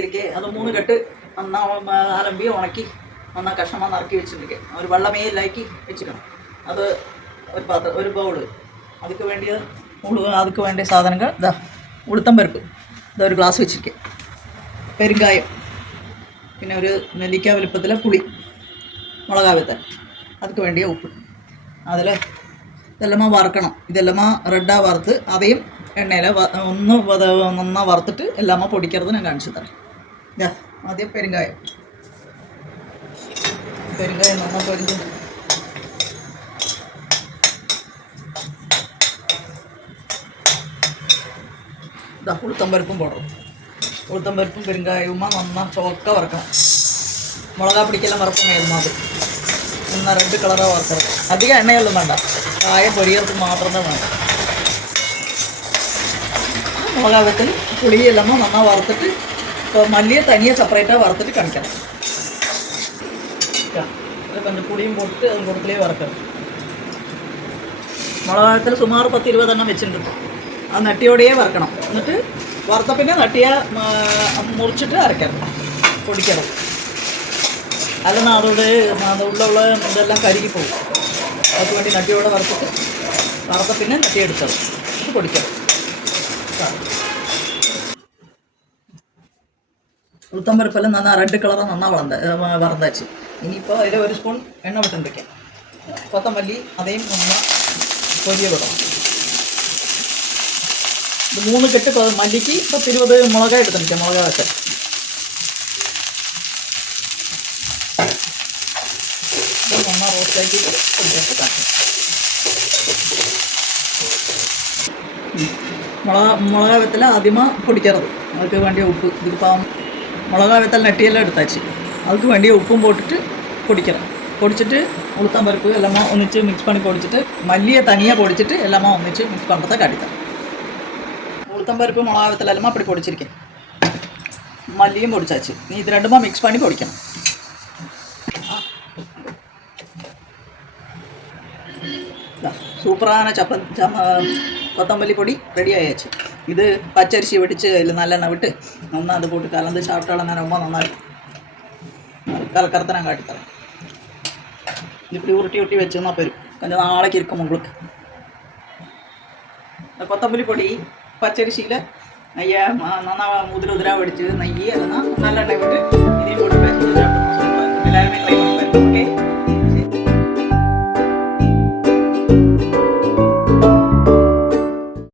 ഇരിക്കെ അത് 3 കെട്ട് നന്നാ അലമ്പി ഉണക്കി നന്നാ കഷ്ണமாக നറുക്കി വെച്ചിരിക്കുക ഒരു വെള്ളമേലാക്കി വെച്ചിരിക്കണം അത് ഒരു ബൗള് அதுக்கு வேண்டிய சாதனங்கள் இதா ഉളുത്തമ്പരിപ്പ് ഇതാ ഒരു ഗ്ലാസ് വെച്ചിരിക്കുക പെരുങ്കായം പിന്നെ ഒരു നെല്ലിക്ക വലുപ്പത്തിലെ പുളി മുളകാവത്തൽ அதுக்கு വേണ്ടിയ ഉപ്പ് അതിൽ ഇതെല്ലാം വറുക്കണം ഇതെല്ലാം റെഡാ വറുത്ത് അதையும் എണ്ണയിൽ ഒന്ന് നന്നാ വറുത്തിട്ട് എല്ലാം പൊടിക്കരുത് ഞാൻ കാണിച്ചു തരാം ഇതാ ആദ്യം പെരുങ്കായം നന്നാ പൊരിഞ്ഞ് ഇതാ ഉളുത്തമ്പരിപ്പും പോടണം ഉളുത്തമ്പരിപ്പും പെരുങ്കായവും നന്നാ ചുവക്ക വറുക്കണം മുളകാ പിടിക്കെല്ലാം വറുക്കുമായിരുന്നു അത് നന്നാ റെഡ് കളറാണ് വറുത്തത് അധികം എണ്ണയൊന്നും വേണ്ട കായം പൊരിയർക്ക് മാത്രമേ വേണ്ട മുളകാവത്തിൽ പുളിയെല്ലാം നന്നാ വറുത്തിട്ട് മല്ലിയെ തനിയെ സെപ്പറേറ്റാக വറുത്തിട്ട് കാണിക്കണം கொஞ்சம் புளியும் போட்டு அது பொறுத்துலேயே வறுக்கணும் മുളകാവത്തിൽ സുമാർ 10-20 എണ്ണം വെച്ചിട്ടുണ്ട് അത് നട്ടിയോടെയേ വറുക്കണം എന്നിട്ട് വറുത്ത പിന്നെ നട്ടിയെ മുറിച്ചിട്ട് അരക്കണം പൊടിക്കണം അല്ലെന്നാൽ അതോടെ ഉള്ള ഇതെല്ലാം കരുകി പോകും അതിന് വേണ്ടി നട്ടിയോടെ വറുത്തിട്ട് വറുത്ത പിന്നെ നട്ടിയെടുക്കണം ഇത് പൊടിക്കണം ഉളുത്തമ്പരിപ്പെല്ലാം നന്നാ റെഡ് കളറ് നന്നാ വറந்தாச்சு ഇനിയിപ്പോൾ അതിൽ ഒരു സ്പൂൺ എണ്ണ വിട്ടുകൊണ്ട് വയ്ക്കാം കൊത്തമല്ലി അതേയും നന്നാ പൊരിയ വിടണം ഇത് 3 കെട്ട് മല്ലിക്ക് 10-20 മുളകായി എടുത്തിരിക്കാം മുളകൊക്കെ നന്നാ റോസ്റ്റാക്കി പൊടിച്ചിട്ട് മുളകാവത്തിൽ ആദ്യമേ പൊടിക്കരുത് அதுக்கு வேண்டிய உப்பு இதுக்கு മുളകാവത്തിൽ നട്ടിയെല്ലാം എടുത്താச்சு அதுக்கு வேண்டிய உப்பும் போட்டுட்டு പൊടിക്കണം പൊടിച്ചിട്ട് ഉളുത്തമ്പരിപ്പ് എല്ലാം ഒന്നിച്ച് മിക്സ് പണി പൊടിച്ചിട്ട് മല്ലിയെ തനിயாக പൊടിച്ചിട്ട് എല്ലാം ഒന്നിച്ച് മിക്സ് பண்ணுறதை കാട്ടിത്തരാം ഉളുത്തമ്പരിപ്പ് മുളകാവത്തിലെല്ലാം அப்படி പൊടിച്ചിരിക്കും മല്ലിയും പൊടിച്ചാச்சு നീ ഇത് രണ്ടും മിക്സ് പണി പൊടിക്കണം സൂപ്പറാன கொத்தமல்லி பொடி ரெடி ஆயாச்சு இது பச்சரிசி வெடித்து அதில் நல்லெண்ணெய் விட்டு நல்லா அது போட்டு கலந்து சாப்பிட்டாலும் நான் ரொம்ப நல்லா கலக்கறதை நான் காட்டித்தரேன் இப்படி உருட்டி வச்சோம்னா போயிடும் கொஞ்சம் நாளைக்கு இருக்கும் உங்களுக்கு இந்த கொத்தமல்லி பொடி பச்சரிசியில் நெய்யை நல்லா உதிராக வெடிச்சு நெய் அதெல்லாம் நல்லெண்ணெய் விட்டு இதையும் போட்டு பேசி எல்லாருமே ட்ரை பண்ணி பாருங்க ஓகே